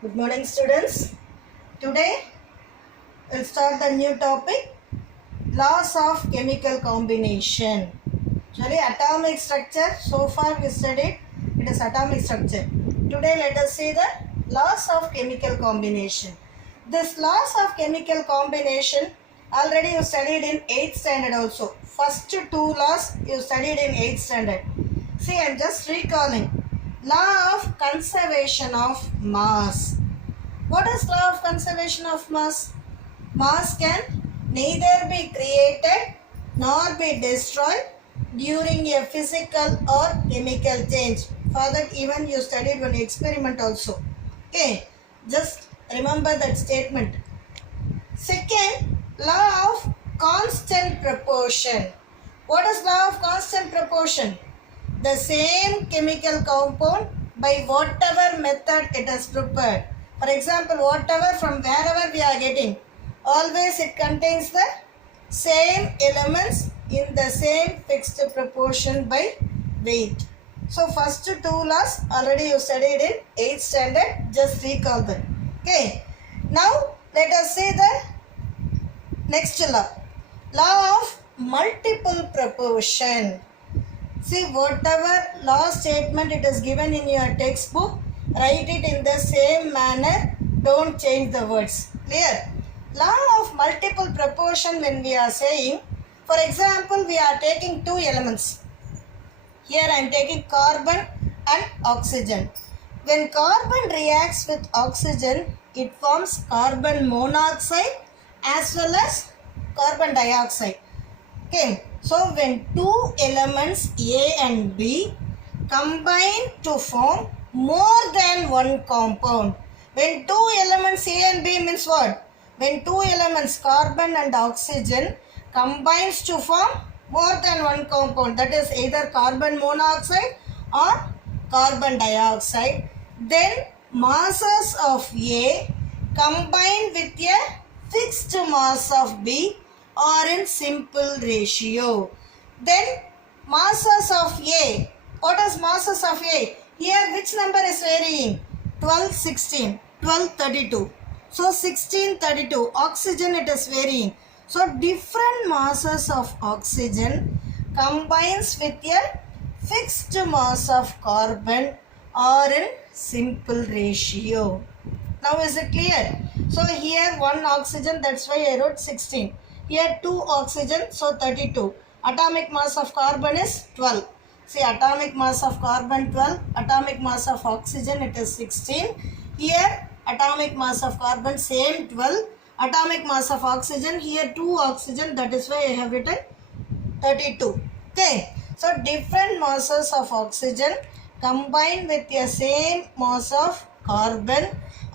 Good morning, students. Today we'll start the new topic, laws of chemical combination. Actually, atomic structure. So far we studied it is atomic structure. Today let us see the laws of chemical combination. This laws of chemical combination already you studied in 8th standard also. First two laws you studied in 8th standard. See, I am just recalling. Law of conservation of mass. What is law of conservation of mass? Mass can neither be created nor be destroyed during a physical or chemical change. For that even you studied one experiment also. Okay, just remember that statement. Second, law of constant proportion. What is law of constant proportion? The same chemical compound by whatever method it is prepared. For example, whatever from wherever we are getting, always it contains the same elements in the same fixed proportion by weight. So first two laws already you studied in 8th standard, just recall them. Okay. Now let us see the next law. Law of multiple proportion. See, whatever law statement it is given in your textbook, write it in the same manner. Don't change the words. Clear? Law of multiple proportion when we are saying, for example, we are taking two elements. Here I am taking carbon and oxygen. When carbon reacts with oxygen, it forms carbon monoxide as well as carbon dioxide. Okay, so when two elements A and B combine to form more than one compound. When two elements A and B means what? When two elements carbon and oxygen combines to form more than one compound, that is either carbon monoxide or carbon dioxide, then masses of A combine with a fixed mass of B or in simple ratio. Then masses of A. What is masses of A? Here which number is varying? 12, 16, 12, 32. So 16, 32. Oxygen it is varying. So different masses of oxygen combines with a fixed mass of carbon or in simple ratio. Now is it clear? So here one oxygen, that's why I wrote 16. Here 2 oxygen, so 32. Atomic mass of carbon is 12. See, atomic mass of carbon 12, atomic mass of oxygen it is 16. Here atomic mass of carbon same 12, atomic mass of oxygen here 2 oxygen, that is why I have written 32. Okay, so different masses of oxygen combine with the same mass of carbon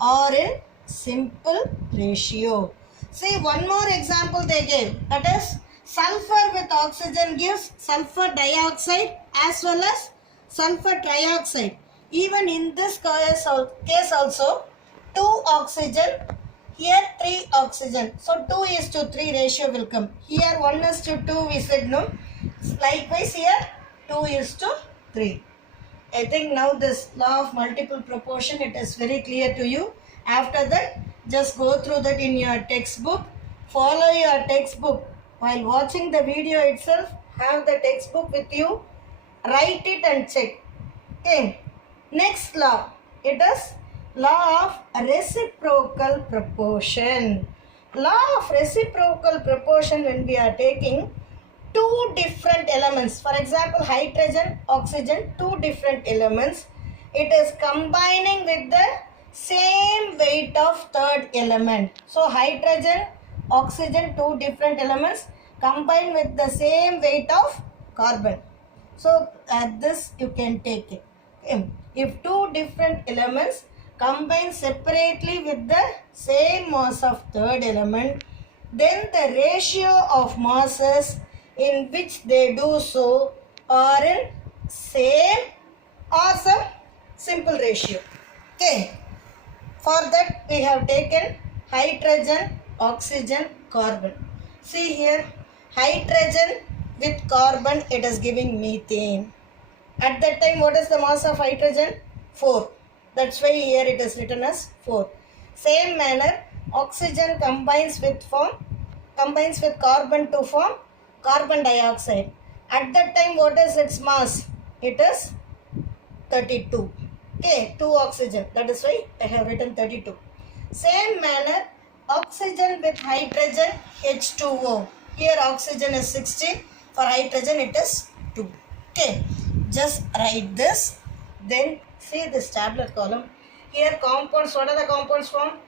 or in simple ratio. See, one more example they gave, that is sulfur with oxygen gives sulfur dioxide as well as sulfur trioxide. Even in this case also 2 oxygen, here 3 oxygen. So 2:3 ratio will come. Here 1:2 we said no. Likewise here 2:3. I think now this law of multiple proportion it is very clear to you. After that just go through that in your textbook. Follow your textbook. While watching the video itself, have the textbook with you. Write it and check. Okay. Next law. It is law of reciprocal proportion. Law of reciprocal proportion when we are taking two different elements. For example, hydrogen, oxygen, two different elements. It is combining with the same weight of third element. So hydrogen, oxygen, two different elements combine with the same weight of carbon. So this you can take it. Okay. If two different elements combine separately with the same mass of third element, then the ratio of masses in which they do so are in same or some simple ratio. Okay. For that we have taken hydrogen, oxygen, carbon. See here, hydrogen with carbon it is giving methane. At that time what is the mass of hydrogen? 4. That's why here it is written as 4. Same manner, oxygen combines with carbon to form carbon dioxide. At that time, what is its mass? It is 32. Okay, 2 oxygen. That is why I have written 32. Same manner, oxygen with hydrogen H2O. Here oxygen is 16. For hydrogen it is 2. Okay, just write this. Then see this tabular column. Here compounds, what are the compounds from?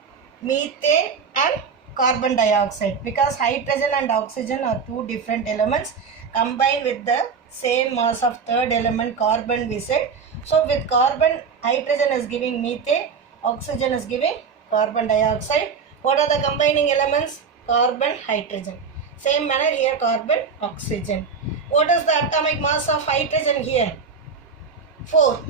Methane and carbon dioxide. Because hydrogen and oxygen are 2 different elements combined with the same mass of third element carbon we said. So with carbon, hydrogen is giving methane, oxygen is giving carbon dioxide. What are the combining elements? Carbon, hydrogen. Same manner here carbon, oxygen. What is the atomic mass of hydrogen here? 4.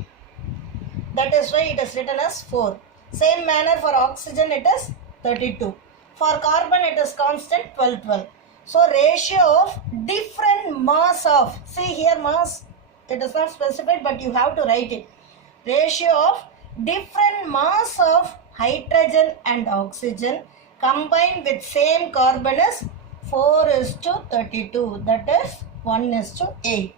That is why it is written as 4. Same manner for oxygen it is 32. For carbon it is constant 12. So ratio of different mass of, see here mass, it is not specified but you have to write it. Ratio of different mass of hydrogen and oxygen combined with same carbon is 4:32. That is 1:8.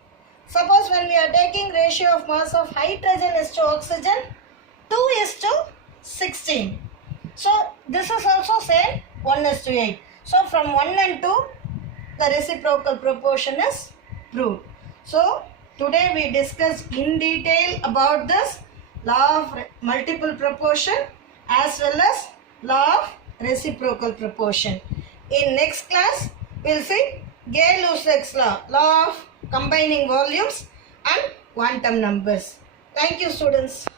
Suppose when we are taking ratio of mass of hydrogen is to oxygen 2:16. So this is also same 1:8. So from 1 and 2 the reciprocal proportion is proved. So today we discussed in detail about this law of multiple proportion as well as law of reciprocal proportion. In next class we will see Gay-Lussac's law of combining volumes and quantum numbers. Thank you students.